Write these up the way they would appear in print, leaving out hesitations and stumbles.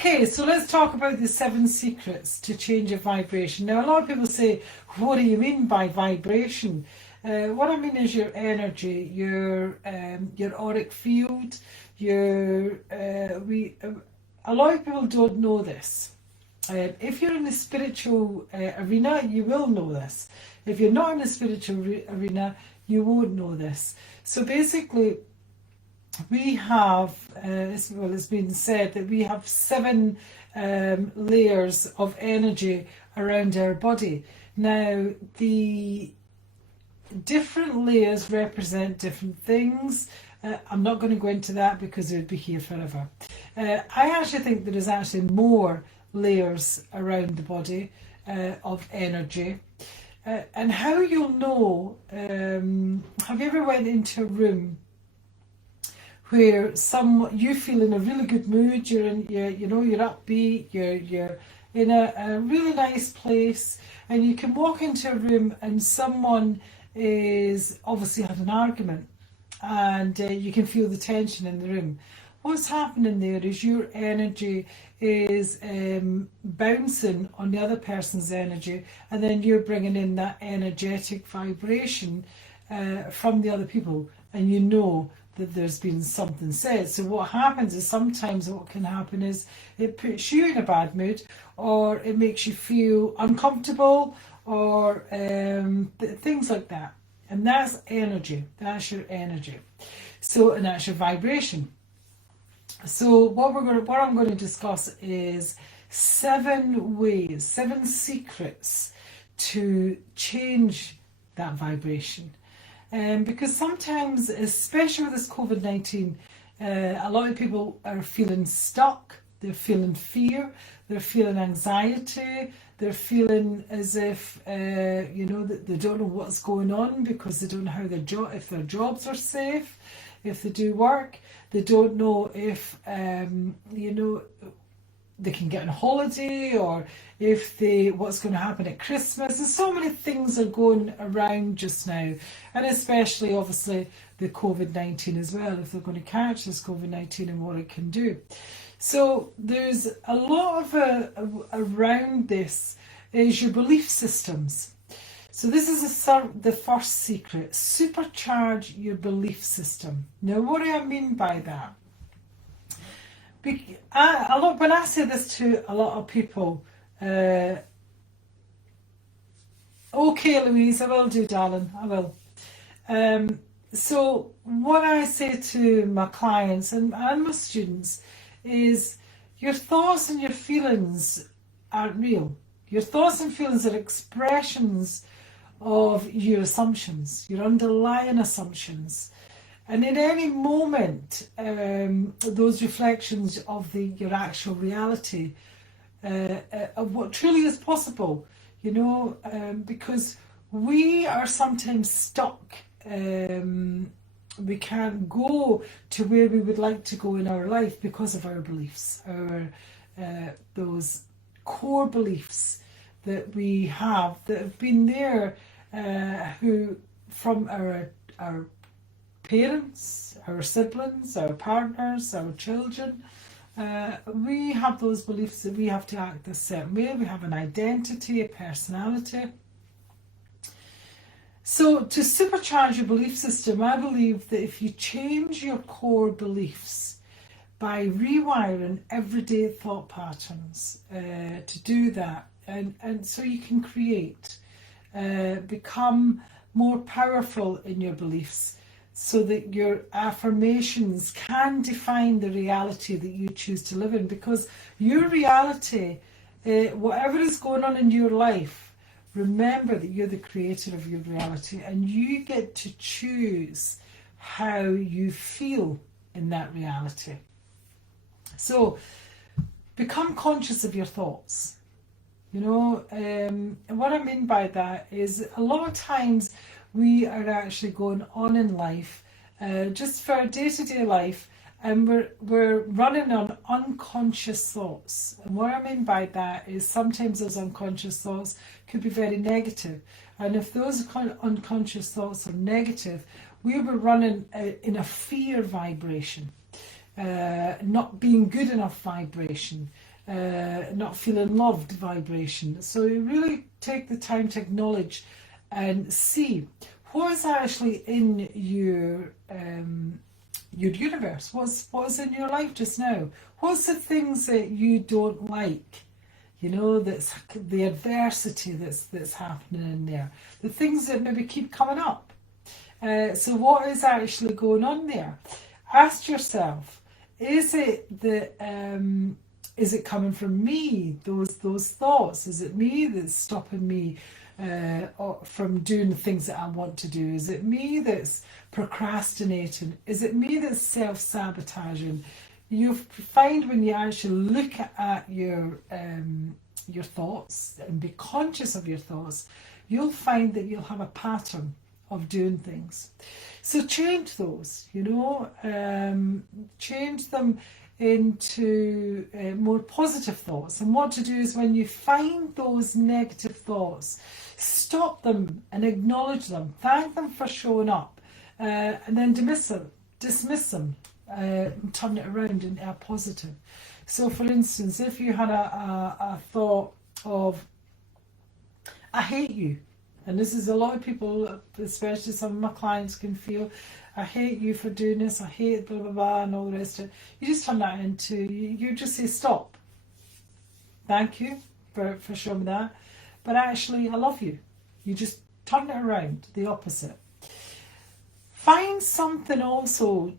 Okay, so let's talk about the 7 secrets to change your vibration. Now, a lot of people say, what do you mean by vibration? What I mean is your energy, your auric field, a lot of people don't know this. If you're in the spiritual arena, you will know this. If you're not in the spiritual arena, you won't know this. So basically, we have, it's been said that we have 7 layers of energy around our body. Now, the different layers represent different things. I'm not going to go into that because it would be here forever. I actually think there is actually more layers around the body of energy. And how you'll know, have you ever went into a room where you feel in a really good mood, you're upbeat, you're in a really nice place, and you can walk into a room and someone is obviously had an argument, and you can feel the tension in the room. What's happening there is your energy is bouncing on the other person's energy, and then you're bringing in that energetic vibration from the other people, and you know that there's been something said. So what happens is sometimes what can happen is it puts you in a bad mood, or it makes you feel uncomfortable, or things like that. And that's energy. That's your energy. So, and that's your vibration. So what I'm going to discuss is 7 ways, 7 secrets to change that vibration. Because sometimes, especially with this COVID-19, a lot of people are feeling stuck, they're feeling fear, they're feeling anxiety, they're feeling as if, that they don't know what's going on because they don't know how if their jobs are safe, if they do work, they don't know if, they can get on holiday, or what's going to happen at Christmas. And so many things are going around just now, and especially obviously the COVID-19 as well, if they're going to catch this COVID-19 and what it can do. So there's a lot of around this is your belief systems. So this is the first secret: supercharge your belief system. Now, what do I mean by that? When I say this to a lot of people, okay, Louise, I will do, darling, I will. So what I say to my clients and my students is, your thoughts and your feelings aren't real. Your thoughts and feelings are expressions of your assumptions, your underlying assumptions. And in any moment, those reflections of your actual reality, of what truly is possible, because we are sometimes stuck. We can't go to where we would like to go in our life because of our beliefs, those core beliefs that we have that have been there, from our parents, our siblings, our partners, our children. We have those beliefs that we have to act a certain way. We have an identity, a personality. So to supercharge your belief system, I believe that if you change your core beliefs by rewiring everyday thought patterns, to do that, and so you can create, become more powerful in your beliefs, so that your affirmations can define the reality that you choose to live in. Because your reality, whatever is going on in your life, remember that you're the creator of your reality, and you get to choose how you feel in that reality. So become conscious of your thoughts. And what I mean by that is, a lot of times we are actually going on in life, just for our day-to-day life, and we're running on unconscious thoughts. And what I mean by that is, sometimes those unconscious thoughts could be very negative. And if those unconscious thoughts are negative, we were running in a fear vibration, not being good enough vibration, not feeling loved vibration. So you really take the time to acknowledge and see what is actually in your universe. What's in your life just now? What's the things that you don't like? You know, that's the adversity that's happening in there. The things that maybe keep coming up. So what is actually going on there? Ask yourself, is it coming from me, those thoughts? Is it me that's stopping me from doing the things that I want to do? Is it me that's procrastinating? Is it me that's self-sabotaging? You'll find when you actually look at your thoughts and be conscious of your thoughts, you'll find that you'll have a pattern of doing things. So change those, you know, change them into more positive thoughts. And what to do is when you find those negative thoughts, stop them and acknowledge them. Thank them for showing up, and then dismiss them. Turn it around into a positive. So for instance, if you had a thought of, I hate you, and this is a lot of people, especially some of my clients, can feel, I hate you for doing this, I hate blah blah blah and all the rest of it. You just turn that into, you just say stop. Thank you for showing me that, but actually I love you. You just turn it around, the opposite. Find something also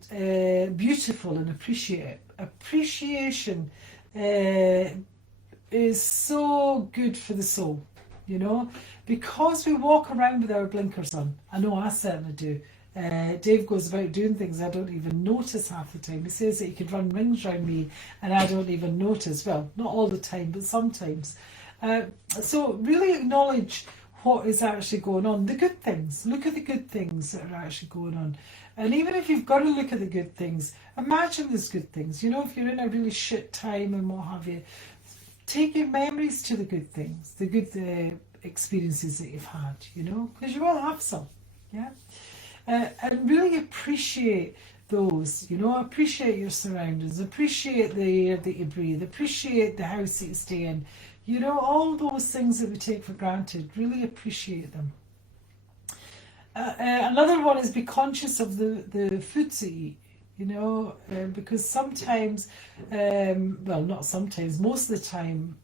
beautiful and appreciate it. Appreciation is so good for the soul, you know, because we walk around with our blinkers on. I know I certainly do. Dave goes about doing things I don't even notice half the time. He says that he could run rings around me and I don't even notice. Well, not all the time, but sometimes. So really acknowledge what is actually going on, the good things. Look at the good things that are actually going on. And even if you've got to look at the good things, imagine there's good things. You know, if you're in a really shit time and what have you, take your memories to the good things, the good experiences that you've had, you know, because you all have some, yeah? And really appreciate those, you know, appreciate your surroundings, appreciate the air that you breathe, appreciate the house that you stay in. You know, all those things that we take for granted, really appreciate them. Another one is be conscious of the foods that you eat, you know, because sometimes, well, not sometimes, most of the time,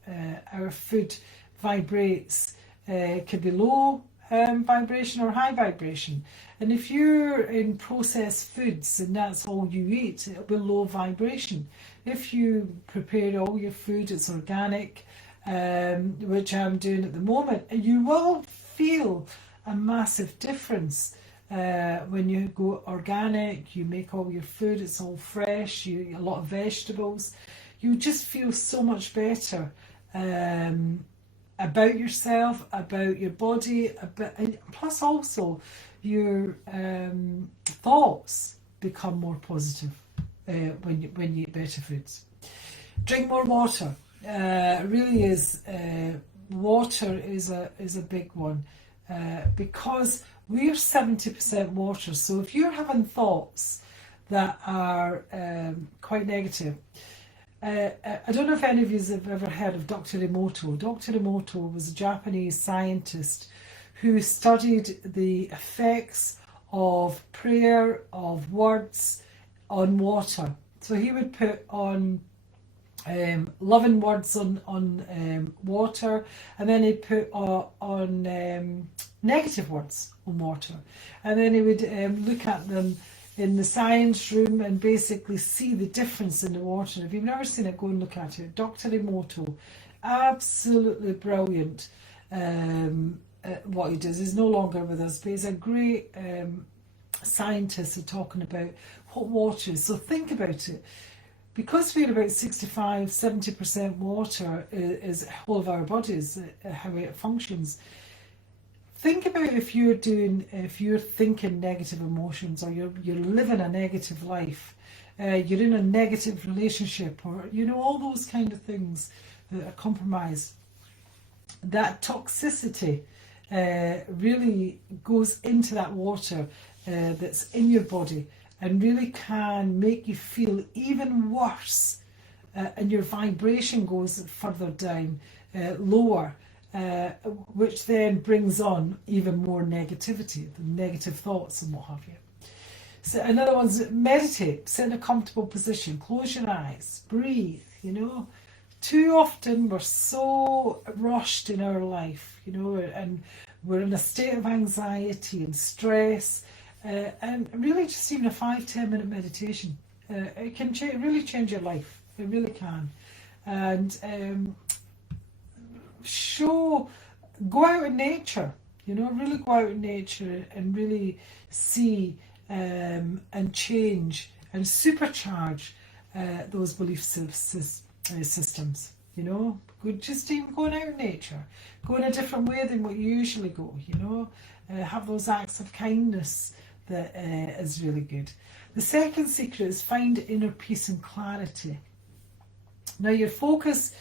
our food vibrates, could be low vibration or high vibration. And if you're in processed foods and that's all you eat, it'll be low vibration. If you prepare all your food, it's organic, which I'm doing at the moment, and you will feel a massive difference when you go organic. You make all your food, it's all fresh, you eat a lot of vegetables, you just feel so much better about yourself, about your body, and plus also your thoughts become more positive when you eat better foods. Drink more water. Really is water is a big one, because we're 70% water. So if you're having thoughts that are quite negative, I don't know if any of you have ever heard of Dr. Emoto. Dr. Emoto was a Japanese scientist who studied the effects of prayer, of words on water. So he would put on loving words on water, and then he'd put on negative words on water, and then he would look at them in the science room and basically see the difference in the water. If you've never seen it, go and look at it. Dr. Emoto, absolutely brilliant. What he does, he's no longer with us, but he's a great scientist at talking about what water is. So think about it. Because we're about 65-70% water is all of our bodies, how it functions. Think about if you're thinking negative emotions, or you're living a negative life, you're in a negative relationship, or you know, all those kind of things that are compromised. That toxicity really goes into that water that's in your body, and really can make you feel even worse and your vibration goes further down, lower, which then brings on even more negativity, negative thoughts and what have you. So another one's meditate, sit in a comfortable position, close your eyes, breathe, you know. Too often we're so rushed in our life, you know, and we're in a state of anxiety and stress, and really just even a 5-10 minute meditation, it can really change your life. It really can. And go out in nature, you know, really go out in nature and really see and change and supercharge those belief systems, you know. Just even going out in nature, go in a different way than what you usually go, you know. Have those acts of kindness that is really good. The second secret is find inner peace and clarity. Now your focus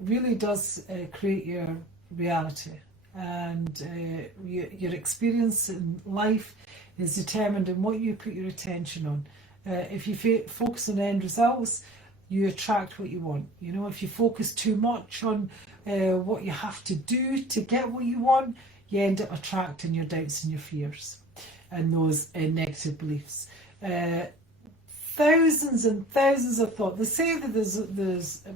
really does create your reality, and your experience in life is determined in what you put your attention on. If you focus on end results, you attract what you want. You know, if you focus too much on what you have to do to get what you want, you end up attracting your doubts and your fears and those negative beliefs. Thousands and thousands of thoughts. They say that there's I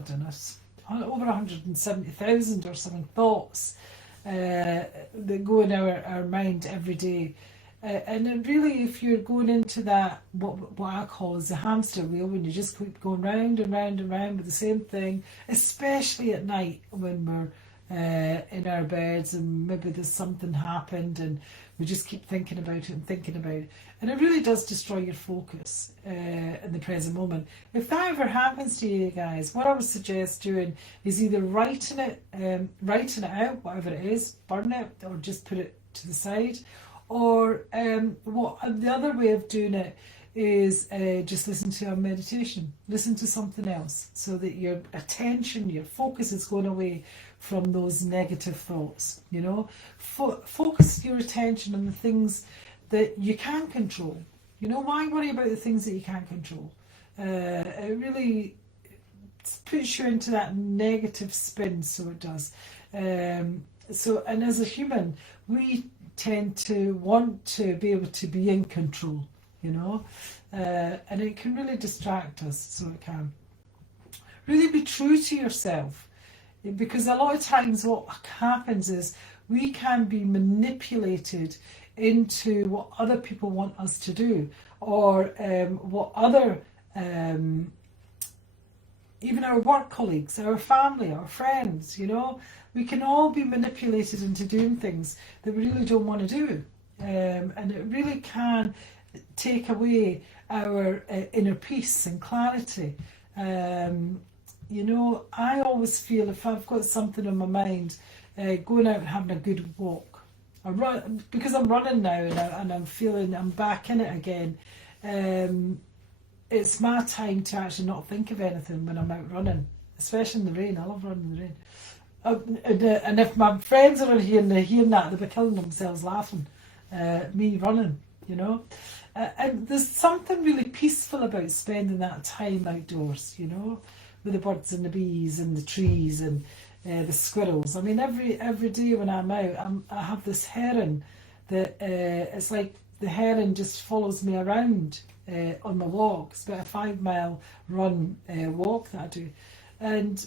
don't know, over 170,000 or something thoughts that go in our mind every day. And then really, if you're going into that, what I call is the hamster wheel, when you just keep going round and round and round with the same thing, especially at night when we're in our beds and maybe there's something happened and we just keep thinking about it and thinking about it. And it really does destroy your focus in the present moment. If that ever happens to you guys, what I would suggest doing is either writing it out, whatever it is, burn it or just put it to the side. Or the other way of doing it is just listen to a meditation, listen to something else, so that your attention, your focus is going away from those negative thoughts. You know, focus your attention on the things that you can control. You know, why worry about the things that you can't control? It really puts you into that negative spin, so it does. And as a human, we tend to want to be able to be in control, you know, and it can really distract us, so it can. Really be true to yourself, because a lot of times what happens is we can be manipulated into what other people want us to do, or what other even our work colleagues, our family, our friends, you know, we can all be manipulated into doing things that we really don't want to do. And it really can take away our inner peace and clarity. You know, I always feel if I've got something on my mind, going out and having a good walk. Because I'm running now and I'm feeling I'm back in it again. It's my time to actually not think of anything when I'm out running, especially in the rain. I love running in the rain. And if my friends are in here and they're hearing that, they'll be killing themselves laughing me running, you know. And there's something really peaceful about spending that time outdoors, you know, with the birds and the bees and the trees and the squirrels. I mean, every day when I'm out, I have this heron that it's like the heron just follows me around on my walk. It's about a 5-mile run walk that I do, and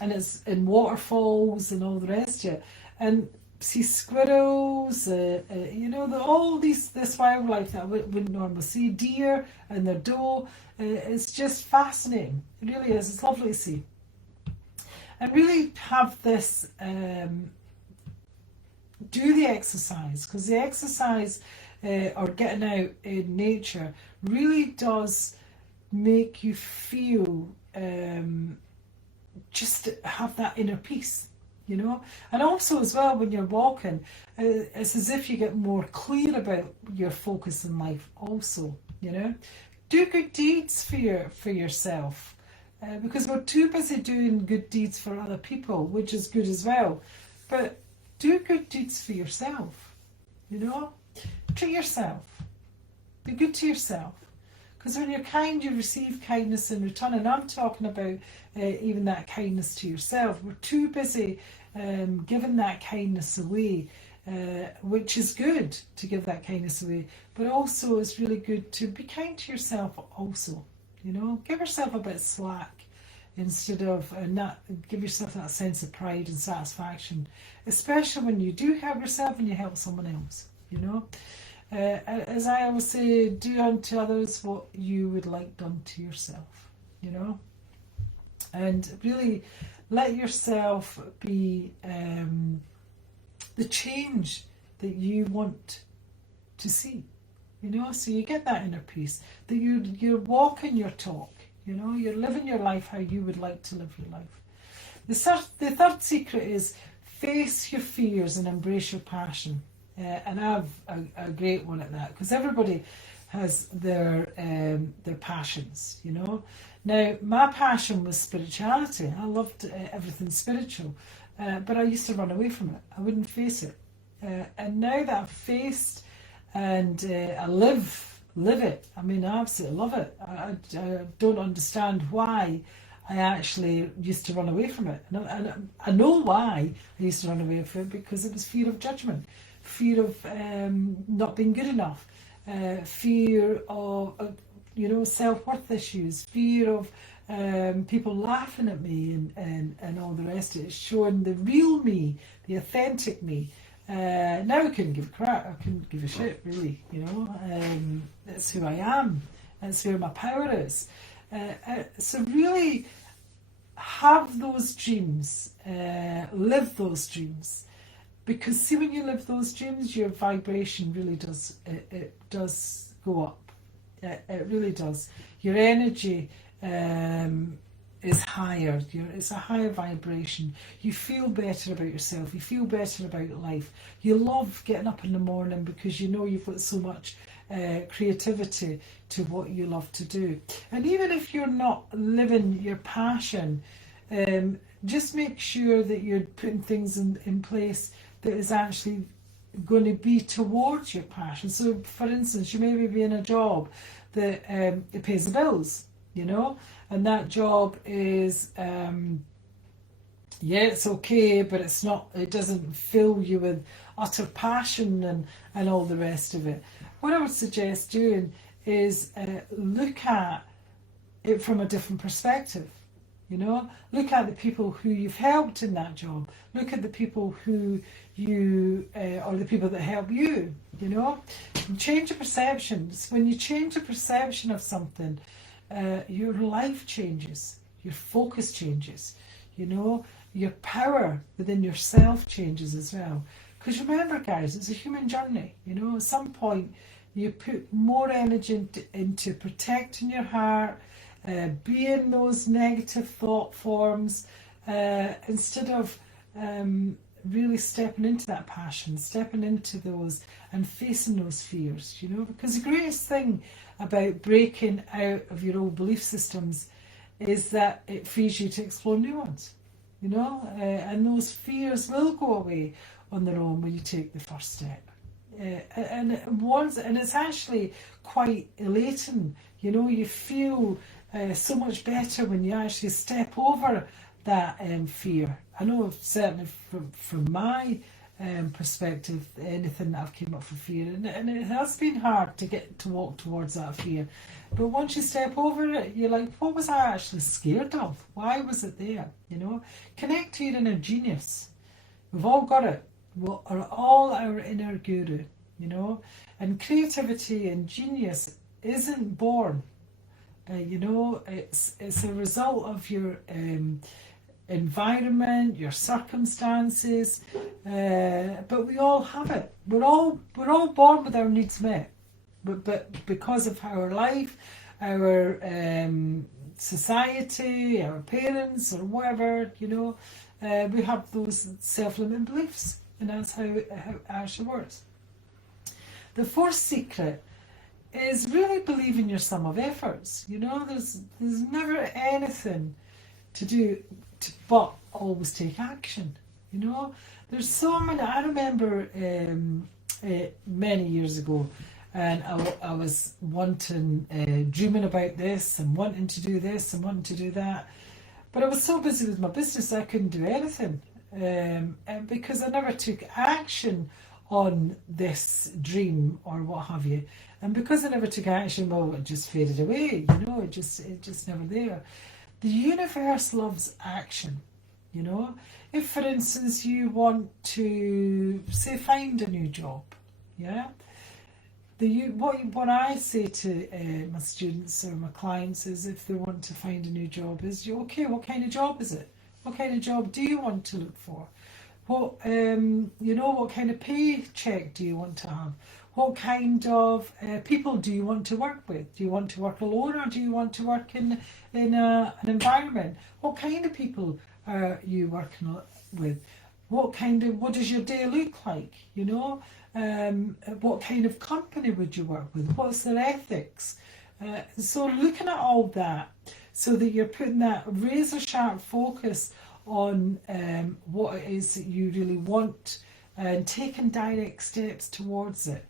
it's in waterfalls and all the rest of it, and see squirrels, you know, all this wildlife that I wouldn't normally see, deer and their doe. It's just fascinating. It really is. It's lovely to see. And really have this, do the exercise, because the exercise or getting out in nature really does make you feel just have that inner peace, you know. And also as well, when you're walking, it's as if you get more clear about your focus in life also, you know. Do good deeds for yourself, because we're too busy doing good deeds for other people, which is good as well, but do good deeds for yourself, you know. Treat yourself, be good to yourself, Because when you're kind, you receive kindness in return. And I'm talking about even that kindness to yourself. We're too busy giving that kindness away, which is good to give that kindness away, but also it's really good to be kind to yourself also. You know, give yourself a bit of slack instead of not give yourself that sense of pride and satisfaction, especially when you do help yourself and you help someone else. You know, as I always say, do unto others what you would like done to yourself. You know, and really let yourself be the change that you want to see. You know, so you get that inner peace, that you're walking your talk. You know, you're living your life how you would like to live your life. The third secret is face your fears and embrace your passion. And I have a great one at that, because everybody has their passions, you know. Now, my passion was spirituality. I loved everything spiritual, but I used to run away from it. I wouldn't face it. And now that I've faced and I live it, I mean, I absolutely love it. I don't understand why I actually used to run away from it. And I know why I used to run away from it, because it was fear of judgment, fear of not being good enough, fear of you know, self-worth issues, fear of people laughing at me and all the rest of it, showing the real me, the authentic me. Now I couldn't give a crap, I couldn't give a shit, really, you know. It's who I am, it's where my power is. So really have those dreams, live those dreams, because see, when you live those dreams, your vibration really does, it does go up. It really does. Your energy is higher. It's a higher vibration. You feel better about yourself. You feel better about life. You love getting up in the morning because you know you've got so much creativity to what you love to do. And even if you're not living your passion, just make sure that you're putting things in place that is actually going to be towards your passion. So, for instance, you may be in a job that it pays the bills, you know, and that job is, yeah, it's okay, but it's not. It doesn't fill you with utter passion and all the rest of it. What I would suggest doing is look at it from a different perspective. You know, look at the people who you've helped in that job. Look at the people who you, or the people that help you, you know. Change your perceptions. When you change the perception of something, your life changes, your focus changes, you know, your power within yourself changes as well. Because remember, guys, it's a human journey, you know. At some point, you put more energy into protecting your heart, being those negative thought forms, instead of really stepping into that passion, stepping into those and facing those fears, you know. Because the greatest thing about breaking out of your old belief systems is that it frees you to explore new ones, you know, and those fears will go away on their own when you take the first step. And it's actually quite elating, you know. You feel so much better when you actually step over that fear. I know certainly from my perspective, anything that I've came up for fear, and it has been hard to walk towards that fear. But once you step over it, you're like, what was I actually scared of? Why was it there? You know, connect to your inner genius. We've all got it. We are all our inner guru, you know. And creativity and genius isn't born. You know, it's a result of your environment, your circumstances, but we all have it. We're all born with our needs met, but because of our life, our society, our parents, or whatever, you know, we have those self-limiting beliefs, and that's how it actually works. The fourth secret is really believe in your sum of efforts. You know, there's never anything to do but always take action. You know, there's so many. I remember many years ago, and I was wanting, dreaming about this and wanting to do this and wanting to do that. But I was so busy with my business I couldn't do anything, and because I never took action on this dream or what have you. And because I never took action, well, it just faded away, it just never there. The universe loves action, If, for instance, you want to, say, find a new job, yeah? What I say to my students or my clients is, if they want to find a new job, is okay, what kind of job is it? What kind of job do you want to look for? What what kind of paycheck do you want to have? What kind of people do you want to work with? Do you want to work alone, or do you want to work in an environment? What kind of people are you working with? What does your day look like? What kind of company would you work with? What's their ethics? So looking at all that, so that you're putting that razor sharp focus on what it is that you really want, and taking direct steps towards it,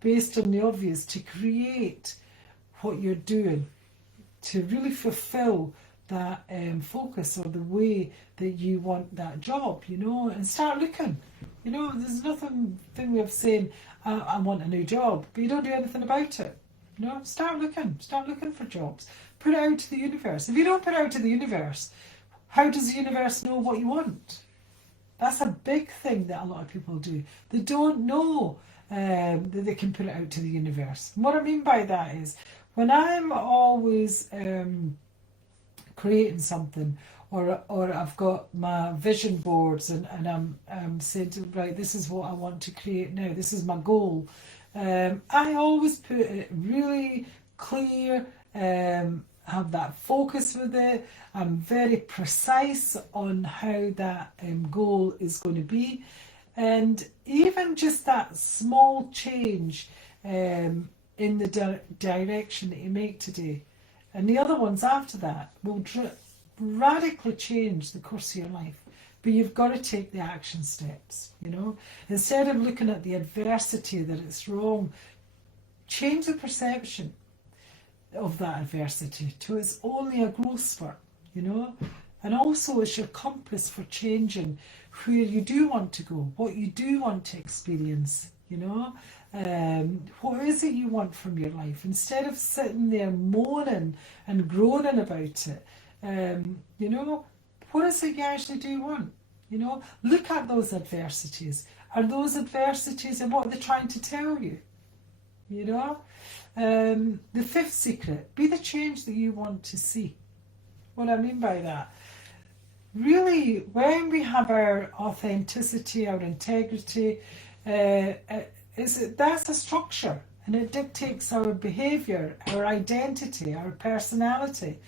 based on the obvious, to create what you're doing, to really fulfill that focus, or the way that you want that job, and start looking. There's nothing way of saying, I want a new job, but you don't do anything about it. Start looking for jobs. Put it out to the universe. If you don't put it out to the universe, how does the universe know what you want? That's a big thing that a lot of people do. They don't know that they can put it out to the universe. And what I mean by that is, when I'm always creating something, or I've got my vision boards, and I'm saying to them, right, this is what I want to create now, this is my goal. I always put it really clear, have that focus with it. I'm very precise on how that goal is going to be. And even just that small change in the direction that you make today, and the other ones after that, will radically change the course of your life. But you've got to take the action steps, Instead of looking at the adversity that it's wrong, change the perception of that adversity to it's only a growth spurt, And also it's your compass for changing where you do want to go, what you do want to experience, what is it you want from your life? Instead of sitting there moaning and groaning about it, what is it you actually do want? Look at those adversities. Are those adversities, and what are they trying to tell you? The fifth secret, be the change that you want to see. What I mean by that, really, when we have our authenticity, our integrity, that's a structure, and it dictates our behaviour, our identity, our personality.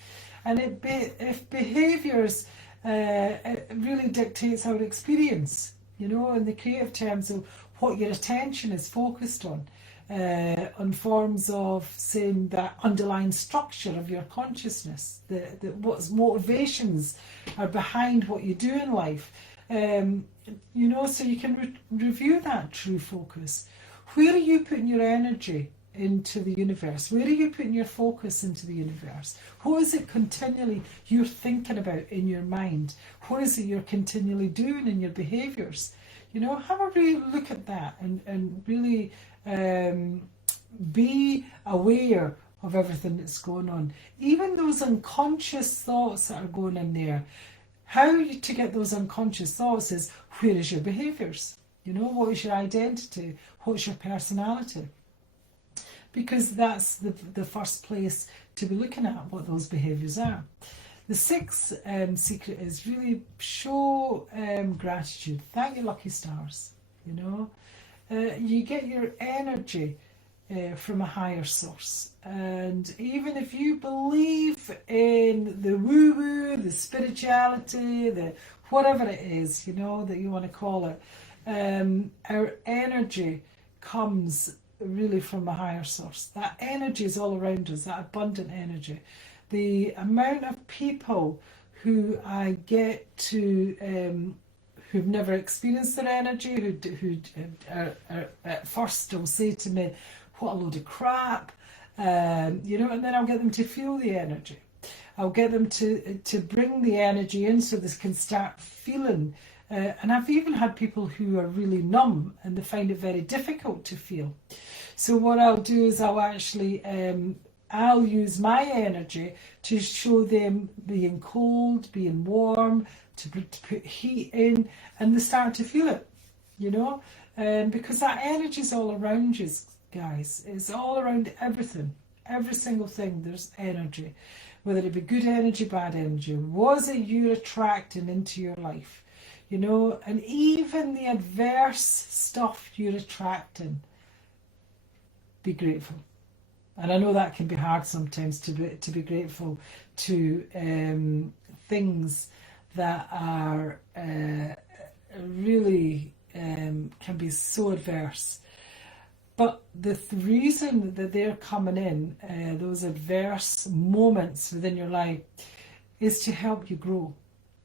And if behaviours, it really dictates our experience, in the creative terms of what your attention is focused on forms of, saying, that underlying structure of your consciousness, what motivations are behind what you do in life, so you can review that true focus. Where are you putting your energy into the universe? Where are you putting your focus into the universe? What is it continually you're thinking about in your mind? What is it you're continually doing in your behaviours? Have a real look at that, and really be aware of everything that's going on. Even those unconscious thoughts that are going in there. How to get those unconscious thoughts is, where is your behaviours? What is your identity? What's your personality? Because that's the first place to be looking at what those behaviours are. The sixth secret is really show gratitude. Thank your lucky stars. You get your energy from a higher source. And even if you believe in the woo-woo, the spirituality, the whatever it is, that you want to call it, our energy comes really from a higher source. That energy is all around us, that abundant energy. The amount of people who I get to, who've never experienced their energy, who are at first will say to me, what a load of crap, you know, and then I'll get them to feel the energy. I'll get them to bring the energy in so they can start feeling. And I've even had people who are really numb and they find it very difficult to feel. So what I'll do is I'll actually, I'll use my energy to show them being cold, being warm, to put heat in, and they start to feel it, you know, because that energy is all around you, guys. It's all around everything, every single thing. There's energy, whether it be good energy, bad energy. Was it you attracting into your life, you know? And even the adverse stuff you're attracting, be grateful. And I know that can be hard sometimes to be grateful to things that are really can be so adverse. But the reason that they're coming in, those adverse moments within your life, is to help you grow.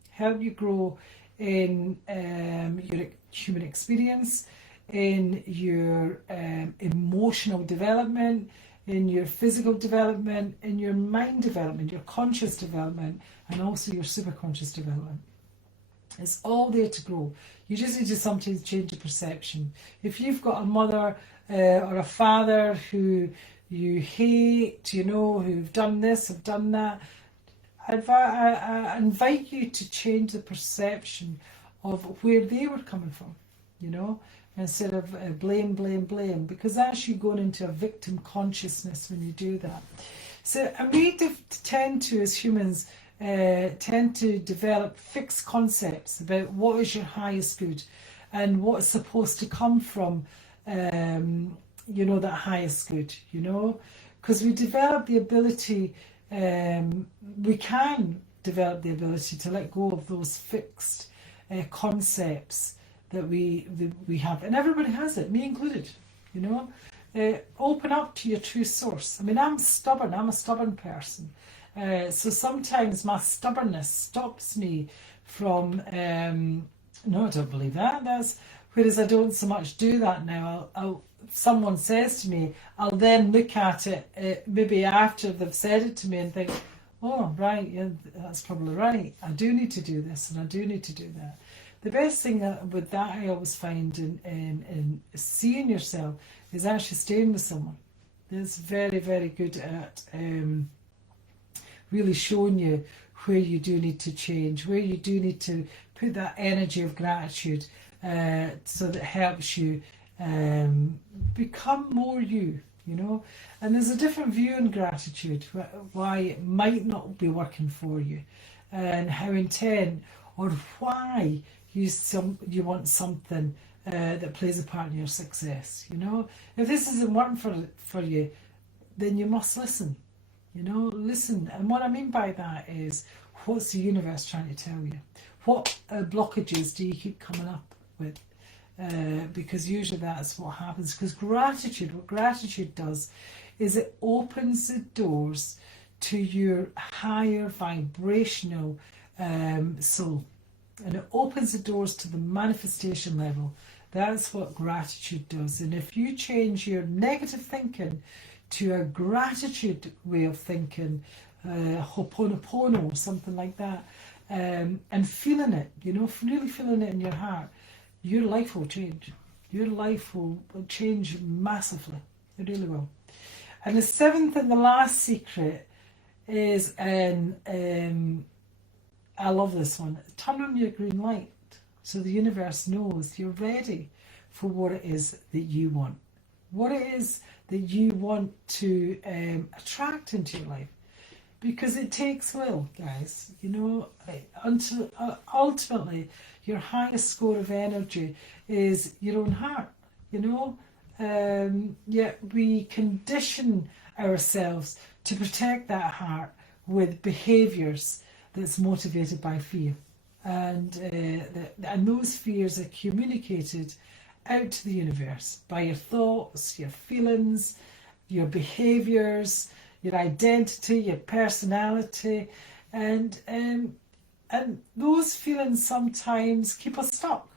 Help you grow in your human experience, in your emotional development, in your physical development, in your mind development, your conscious development, and also your superconscious development. It's all there to grow. You just need to sometimes change your perception. If you've got a mother or a father who you hate, you know, who've done this, have done that, I invite you to change the perception of where they were coming from, you know, instead of blame, because that's you going into a victim consciousness when you do that. So, and we tend to, as humans, tend to develop fixed concepts about what is your highest good and what's supposed to come from, you know, that highest good, you know, because we develop the ability, we can develop the ability to let go of those fixed concepts that we have, and everybody has it, me included, you know. Open up to your true source. I mean, I'm stubborn, I'm a stubborn person. So sometimes my stubbornness stops me from, no, I don't believe that. Whereas I don't so much do that now. Someone says to me, I'll then look at it maybe after they've said it to me and think, oh, right, yeah, that's probably right. I do need to do this and I do need to do that. The best thing with that I always find in seeing yourself is actually staying with someone. It's very, very good at really showing you where you do need to change, where you do need to put that energy of gratitude so that it helps you become more you, you know. And there's a different view on gratitude, why it might not be working for you, and how intent or why you want something that plays a part in your success, you know. If this isn't working for you, then you must listen, you know, listen. And what I mean by that is, what's the universe trying to tell you? What blockages do you keep coming up with? Because usually that's what happens. Because what gratitude does is it opens the doors to your higher vibrational soul. And it opens the doors to the manifestation level. That's what gratitude does. And if you change your negative thinking to a gratitude way of thinking, Ho'oponopono or something like that, and feeling it, you know, really feeling it in your heart, your life will change. Your life will change massively. It really will. And the seventh and the last secret is, I love this one, turn on your green light so the universe knows you're ready for what it is that you want. What it is that you want to attract into your life. Because it takes will, guys, you know, until ultimately your highest score of energy is your own heart, you know. Yet we condition ourselves to protect that heart with behaviours that's motivated by fear. And those fears are communicated out to the universe by your thoughts, your feelings, your behaviours, your identity, your personality, and And those feelings sometimes keep us stuck,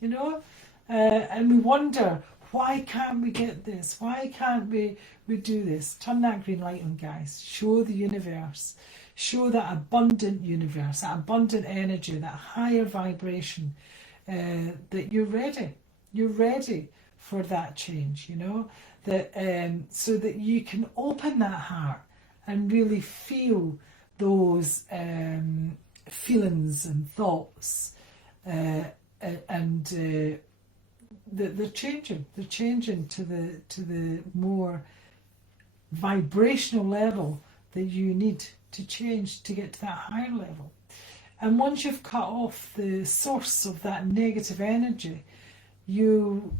you know, and we wonder, why can't we get this? Why can't we do this? Turn that green light on, guys. Show the universe. Show that abundant universe, that abundant energy, that higher vibration, that you're ready. You're ready for that change, you know, that so that you can open that heart and really feel those feelings and thoughts, and they're changing. They're changing to the more vibrational level that you need to change to get to that higher level. And once you've cut off the source of that negative energy, you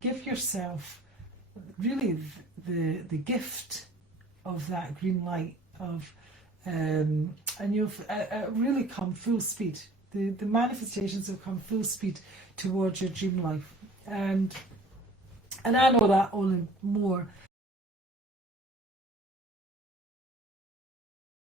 give yourself really the gift of that green light of, and you've really come full speed. The manifestations have come full speed towards your dream life, and I know that only more